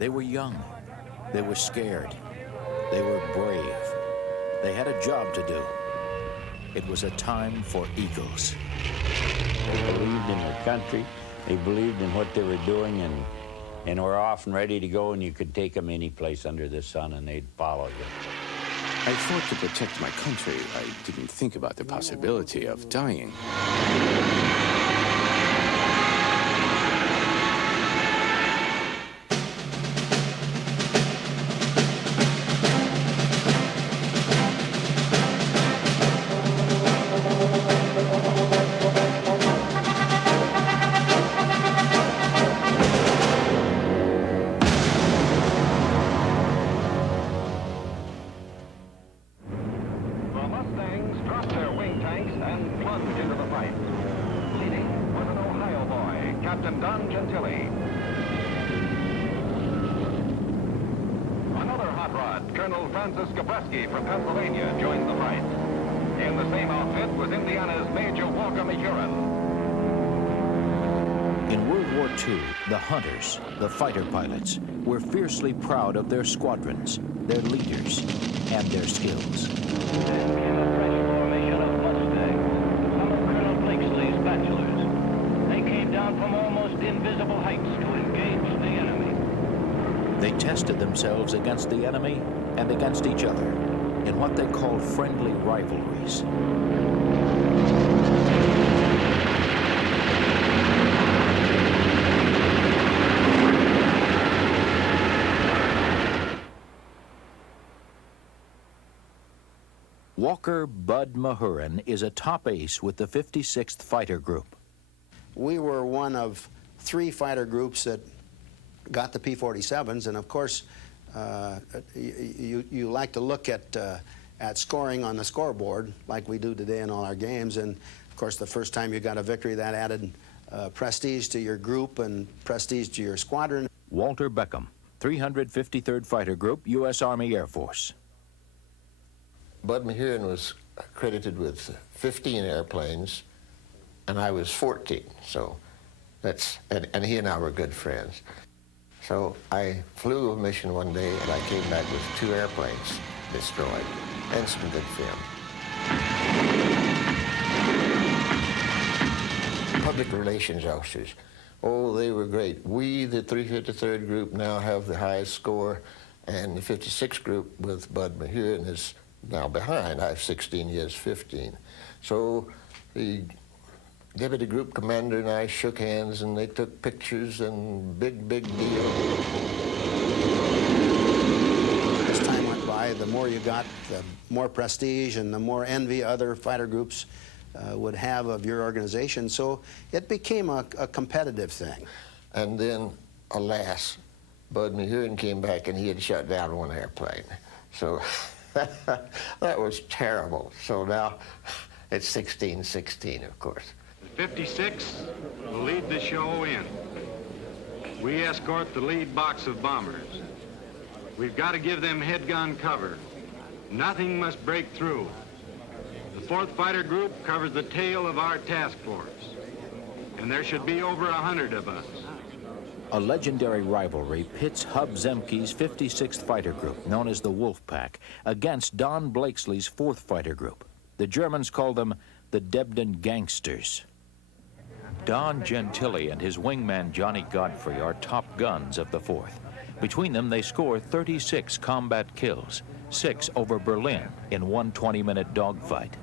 They were young. They were scared. They were brave. They had a job to do. It was a time for eagles. They believed in their country. They believed in what they were doing, and were off and ready to go, and you could take them any place under the sun, and they'd follow you. I thought to protect my country. I didn't think about the possibility of dying. From Pennsylvania joined the fight. In the same outfit was Indiana's Major Walker McEwen. In World War II, the hunters, the fighter pilots, were fiercely proud of their squadrons, their leaders, and their skills. Then came a fresh formation of Mustangs, some of Colonel Blakesley's bachelors. They came down from almost invisible heights to engage the enemy. They tested themselves against the enemy and against each other in what they called friendly rivalries. Walker Bud Mahurin is a top ace with the 56th Fighter Group. We were one of 3 fighter groups that got the P-47s, and of course, you like to look at scoring on the scoreboard like we do today in all our games, and of course the first time you got a victory, that added prestige to your group and prestige to your squadron. Walter Beckham, 353rd Fighter Group, U.S. Army Air Force. Bud Mahurin was credited with 15 airplanes, and I was 14, so and he and I were good friends. So I flew a mission one day, and I came back with 2 airplanes destroyed and some good film. Public relations officers, oh, they were great. We, the 353rd Group, now have the highest score, and the 56th Group with Bud Mahurin is now behind. I have 16, he has 15. So the Deputy Group Commander and I shook hands, and they took pictures, and big deal. As time went by, the more you got, the more prestige and the more envy other fighter groups would have of your organization. So it became a competitive thing. And then, alas, Bud Mahurin came back, and he had shut down 1 airplane. So that was terrible. So now it's 16-16, of course. 56 will lead the show in. We escort the lead box of bombers. We've got to give them head gun cover. Nothing must break through. The 4th Fighter Group covers the tail of our task force, and there should be over 100 of us. A legendary rivalry pits Hub Zemke's 56th Fighter Group, known as the Wolf Pack, against Don Blakesley's 4th Fighter Group. The Germans called them the Debden Gangsters. Don Gentili and his wingman Johnny Godfrey are top guns of the 4th. Between them, they score 36 combat kills, 6 over Berlin in one 20-minute dogfight.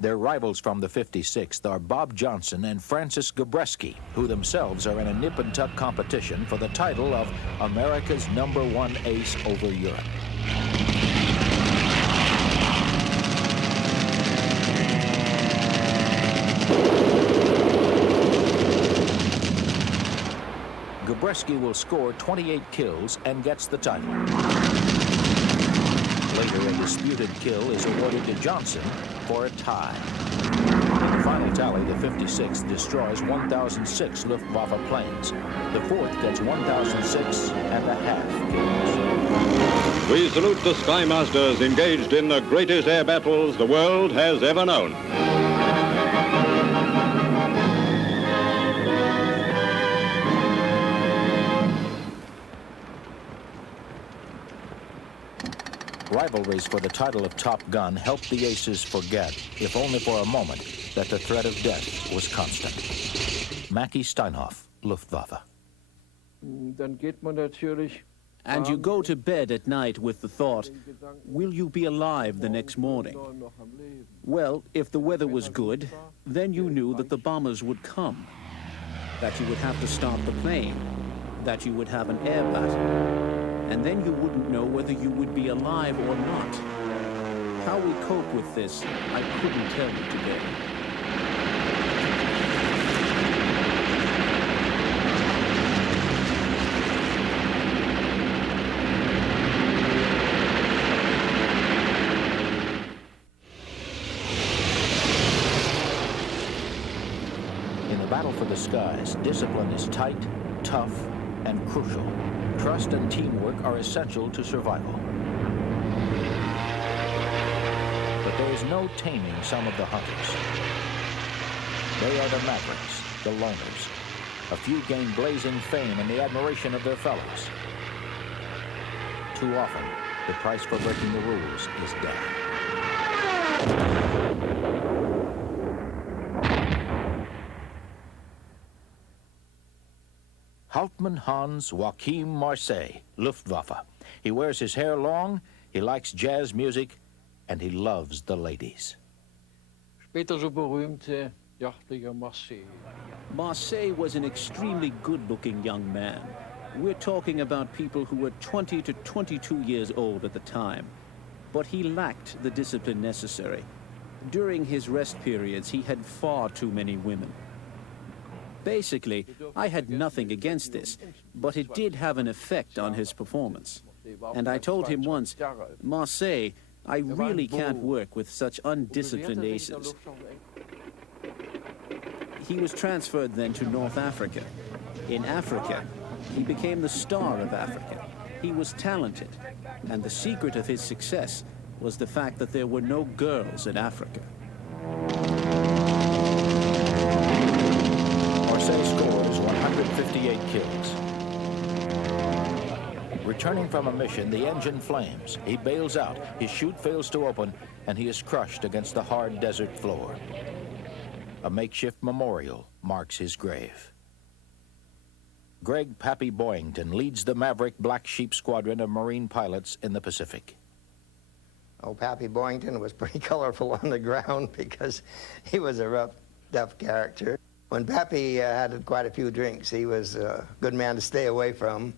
Their rivals from the 56th are Bob Johnson and Francis Gabreski, who themselves are in a nip-and-tuck competition for the title of America's #1 ace over Europe. Gabreski will score 28 kills and gets the title. Later, a disputed kill is awarded to Johnson for a tie. In the final tally, the 56th destroys 1,006 Luftwaffe planes. The 4th gets 1,006 and a half kills. We salute the Sky Masters engaged in the greatest air battles the world has ever known. Rivalries for the title of Top Gun helped the aces forget, if only for a moment, that the threat of death was constant. Mackie Steinhoff, Luftwaffe. And you go to bed at night with the thought, will you be alive the next morning? Well, if the weather was good, then you knew that the bombers would come, that you would have to stop the plane, that you would have an air battle, and then you wouldn't know whether you would be alive or not. How we cope with this, I couldn't tell you today. In the battle for the skies, discipline is tight, tough, and crucial. Trust and teamwork are essential to survival. But there is no taming some of the hunters. They are the mavericks, the loners. A few gain blazing fame and the admiration of their fellows. Too often, the price for breaking the rules is death. Hauptmann Hans Joachim Marseille, Luftwaffe. He wears his hair long, he likes jazz music, and he loves the ladies. Marseille was an extremely good-looking young man. We're talking about people who were 20 to 22 years old at the time. But he lacked the discipline necessary. During his rest periods, he had far too many women. Basically, I had nothing against this, but it did have an effect on his performance. And I told him once, Marseille, I really can't work with such undisciplined aces. He was transferred then to North Africa. In Africa, he became the star of Africa. He was talented, and the secret of his success was the fact that there were no girls in Africa. Marseille scores 158 kills. Returning from a mission, the engine flames. He bails out, his chute fails to open, and he is crushed against the hard desert floor. A makeshift memorial marks his grave. Greg Pappy Boyington leads the Maverick Black Sheep Squadron of Marine pilots in the Pacific. Oh, Pappy Boyington was pretty colorful on the ground because he was a rough, tough character. When Pappy had quite a few drinks, he was a good man to stay away from.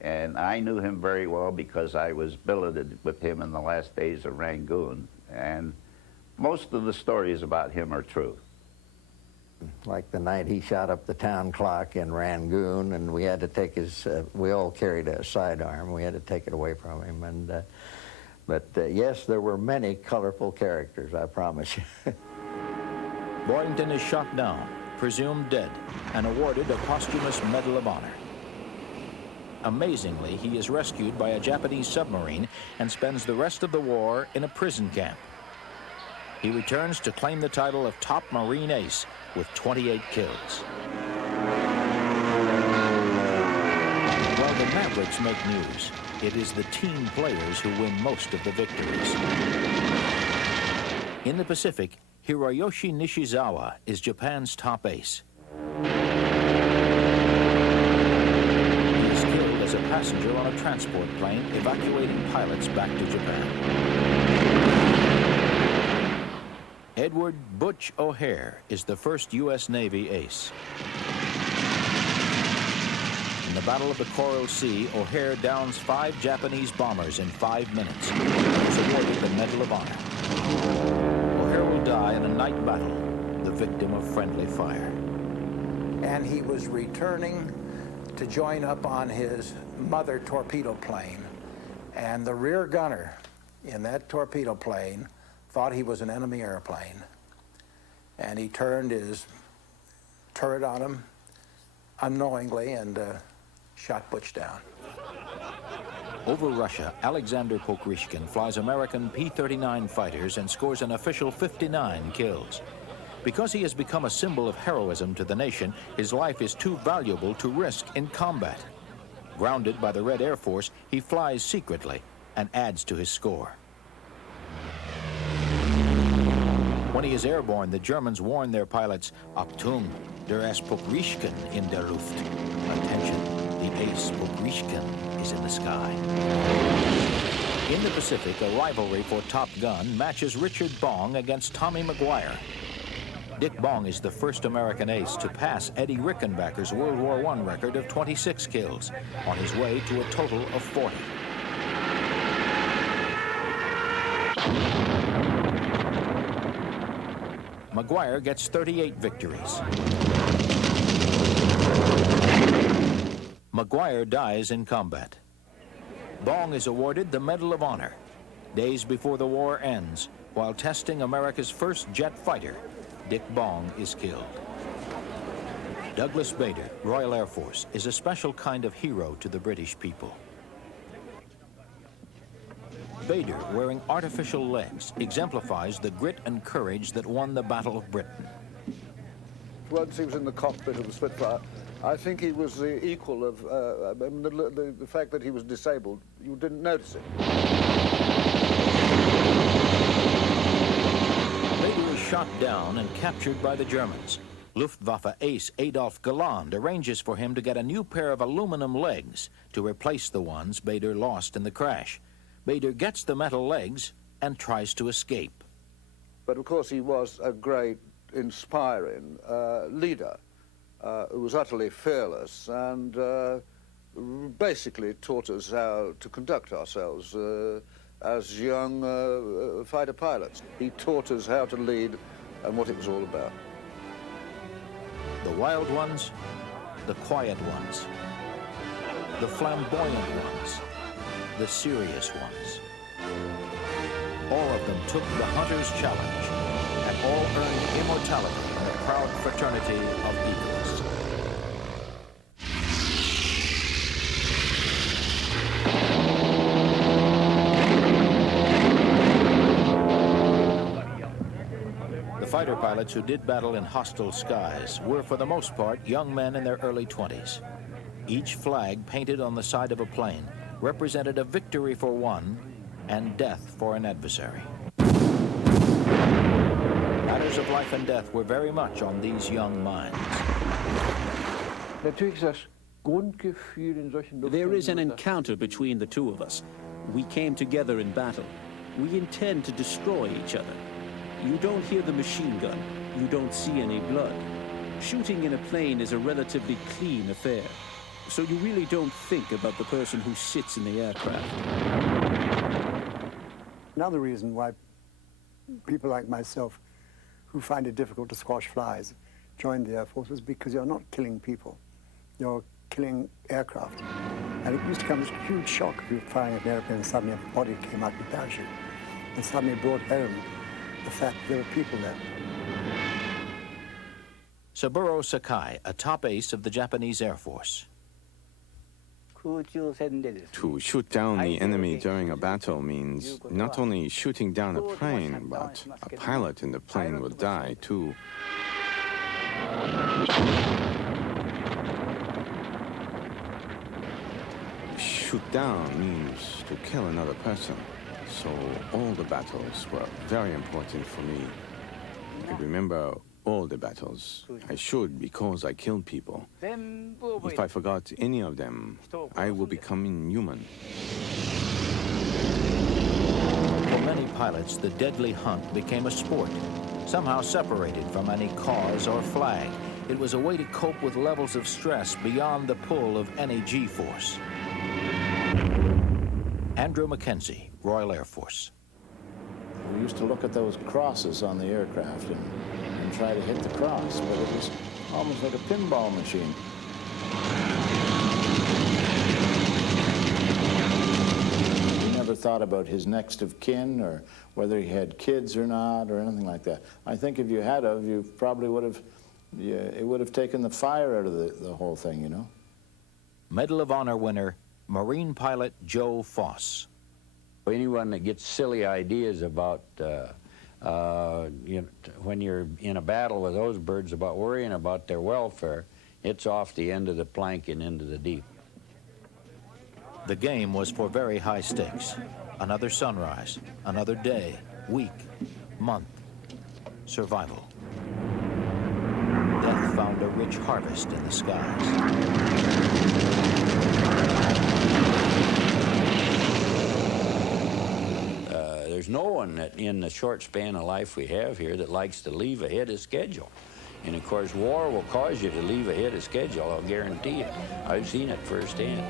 And I knew him very well because I was billeted with him in the last days of Rangoon. And most of the stories about him are true. Like the night he shot up the town clock in Rangoon, and we had to take his, we all carried a sidearm. We had to take it away from him. And, but yes, there were many colorful characters, I promise you. Boyington is shot down, presumed dead, and awarded a posthumous Medal of Honor. Amazingly, he is rescued by a Japanese submarine and spends the rest of the war in a prison camp. He returns to claim the title of top Marine ace with 28 kills. While the Mavericks make news, it is the team players who win most of the victories. In the Pacific, Hiroyoshi Nishizawa is Japan's top ace. He is killed as a passenger on a transport plane evacuating pilots back to Japan. Edward Butch O'Hare is the first U.S. Navy ace. In the Battle of the Coral Sea, O'Hare downs 5 Japanese bombers in 5 minutes. He is awarded the Medal of Honor. O'Hare will die in a night battle, the victim of friendly fire. And he was returning to join up on his mother torpedo plane. And the rear gunner in that torpedo plane thought he was an enemy airplane. And he turned his turret on him unknowingly and shot Butch down. Over Russia, Alexander Pokrishkin flies American P-39 fighters and scores an official 59 kills. Because he has become a symbol of heroism to the nation, his life is too valuable to risk in combat. Grounded by the Red Air Force, he flies secretly and adds to his score. When he is airborne, the Germans warn their pilots, Achtung, der ist Pokrishkin in der Luft. Attention, the ace Pokrishkin is in the sky. In the Pacific, a rivalry for Top Gun matches Richard Bong against Tommy McGuire. Dick Bong is the first American ace to pass Eddie Rickenbacker's World War I record of 26 kills, on his way to a total of 40. McGuire gets 38 victories. McGuire dies in combat. Bong is awarded the Medal of Honor. Days before the war ends, while testing America's first jet fighter, Dick Bong is killed. Douglas Bader, Royal Air Force, is a special kind of hero to the British people. Bader, wearing artificial legs, exemplifies the grit and courage that won the Battle of Britain. Once he was in the cockpit of the Spitfire, I think he was the equal of the fact that he was disabled. You didn't notice it. Bader is shot down and captured by the Germans. Luftwaffe ace Adolf Galland arranges for him to get a new pair of aluminum legs to replace the ones Bader lost in the crash. Bader gets the metal legs and tries to escape. But of course he was a great, inspiring leader who was utterly fearless and basically taught us how to conduct ourselves as young fighter pilots. He taught us how to lead and what it was all about. The wild ones, the quiet ones, the flamboyant ones, the serious ones. All of them took the hunter's challenge and all earned immortality in the proud fraternity of eagles. The fighter pilots who did battle in hostile skies were, for the most part, young men in their early 20s. Each flag painted on the side of a plane represented a victory for one and death for an adversary. Matters of life and death were very much on these young minds. There is an encounter between the two of us. We came together in battle. We intend to destroy each other. You don't hear the machine gun. You don't see any blood. Shooting in a plane is a relatively clean affair. So you really don't think about the person who sits in the aircraft. Another reason why people like myself who find it difficult to squash flies join the Air Force is because you're not killing people. You're killing aircraft. And it used to come as a huge shock if you were flying an airplane and suddenly a body came out with a parachute. And suddenly brought home the fact that there were people there. Saburo Sakai, a top ace of the Japanese Air Force. To shoot down the enemy during a battle means not only shooting down a plane, but a pilot in the plane will die too. Shoot down means to kill another person. So all the battles were very important for me. I remember all the battles. I should because I killed people. If I forgot any of them, I would become inhuman. For many pilots, the deadly hunt became a sport, somehow separated from any cause or flag. It was a way to cope with levels of stress beyond the pull of any G-force. Andrew Mackenzie, Royal Air Force. We used to look at those crosses on the aircraft and try to hit the cross, but it was almost like a pinball machine. He never thought about his next of kin or whether he had kids or not or anything like that. I think if you had of, you probably would have, it would have taken the fire out of the whole thing, you know. Medal of Honor winner Marine pilot Joe Foss. Anyone that gets silly ideas about, when you're in a battle with those birds about worrying about their welfare, it's off the end of the plank and into the deep. The game was for very high stakes. Another sunrise, another day, week, month. Survival. Death found a rich harvest in the skies. There's no one that in the short span of life we have here that likes to leave ahead of schedule. And of course, war will cause you to leave ahead of schedule, I'll guarantee you. I've seen it firsthand.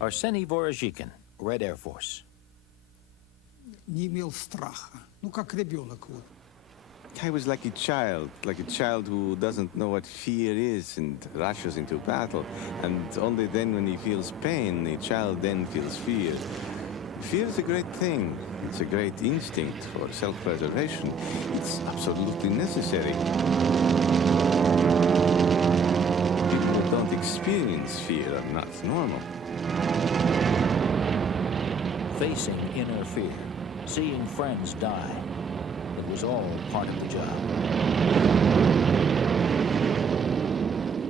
Arseny Vorozhikin, Red Air Force. Не имел страха. Ну, как ребенок вот. I was like a child who doesn't know what fear is and rushes into battle. And only then when he feels pain, the child then feels fear. Fear is a great thing. It's a great instinct for self-preservation. It's absolutely necessary. People who don't experience fear are not normal. Facing inner fear, seeing friends die. It was all part of the job.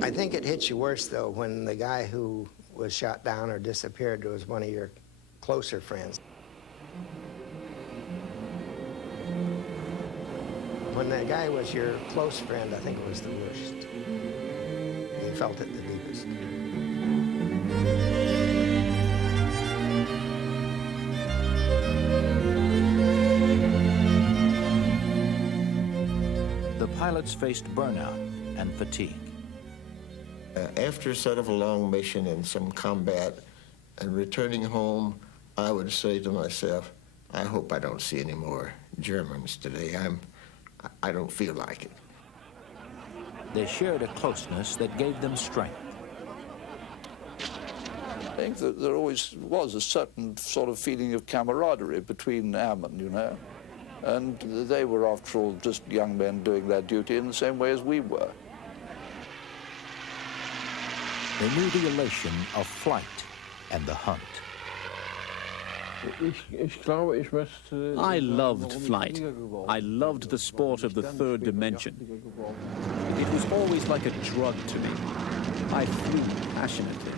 I think it hits you worse, though, when the guy who was shot down or disappeared was one of your closer friends. When that guy was your close friend, I think it was the worst. You felt it the deepest. The pilots faced burnout and fatigue. After sort of a long mission and some combat and returning home, I would say to myself, I hope I don't see any more Germans today. I don't feel like it. They shared a closeness that gave them strength. I think that there always was a certain sort of feeling of camaraderie between airmen, you know. And they were, after all, just young men doing their duty in the same way as we were. They knew the elation of flight and the hunt. I loved flight. I loved the sport of the third dimension. It was always like a drug to me. I flew passionately.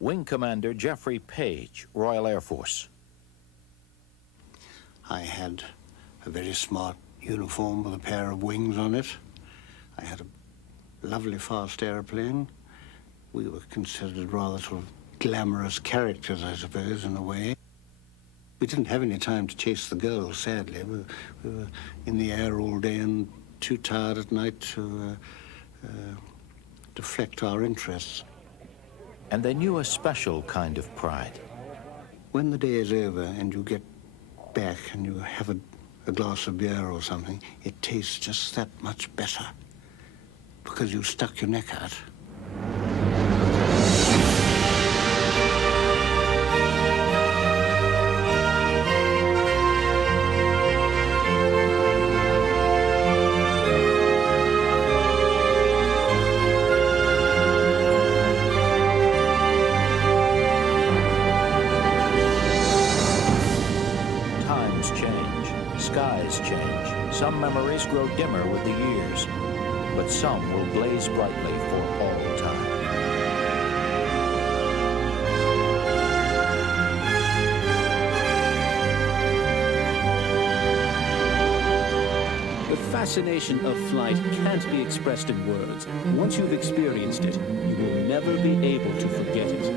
Wing Commander Jeffrey Page, Royal Air Force. I had a very smart uniform with a pair of wings on it. I had a lovely fast airplane. We were considered rather sort of glamorous characters, I suppose, in a way. We didn't have any time to chase the girls, sadly. We were in the air all day and too tired at night to deflect our interests. And they knew a special kind of pride. When the day is over and you get back and you have a glass of beer or something, it tastes just that much better because you stuck your neck out. Some memories grow dimmer with the years, but some will blaze brightly for all time. The fascination of flight can't be expressed in words. Once you've experienced it, you will never be able to forget it.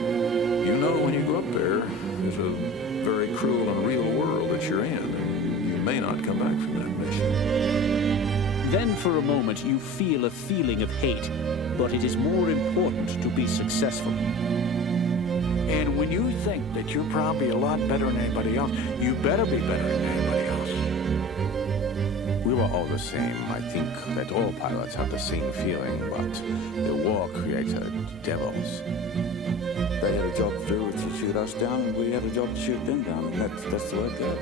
You know, when you go up there, there's a very cruel and real world that you're in, and you may not come back from that mission. Then for a moment you feel a feeling of hate, but it is more important to be successful. And when you think that you're probably a lot better than anybody else, you better be better than anybody else. were all the same. I think that all pilots have the same feeling, but the war created devils. They had a job to do, to shoot us down, and we had a job to shoot them down, and that's the way it goes.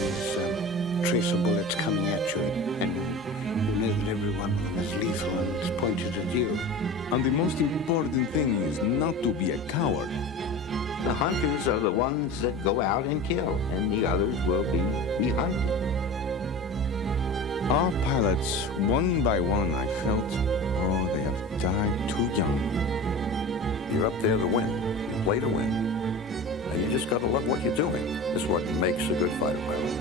These tracer bullets coming at you, and you know that every one of them is lethal and it's pointed at you. And the most important thing is not to be a coward. The hunters are the ones that go out and kill, and the others will be hunted. Our pilots, one by one, I felt, oh, they have died too young. You're up there to win. You play to win. And you just got to love what you're doing. This is what makes a good fighter pilot.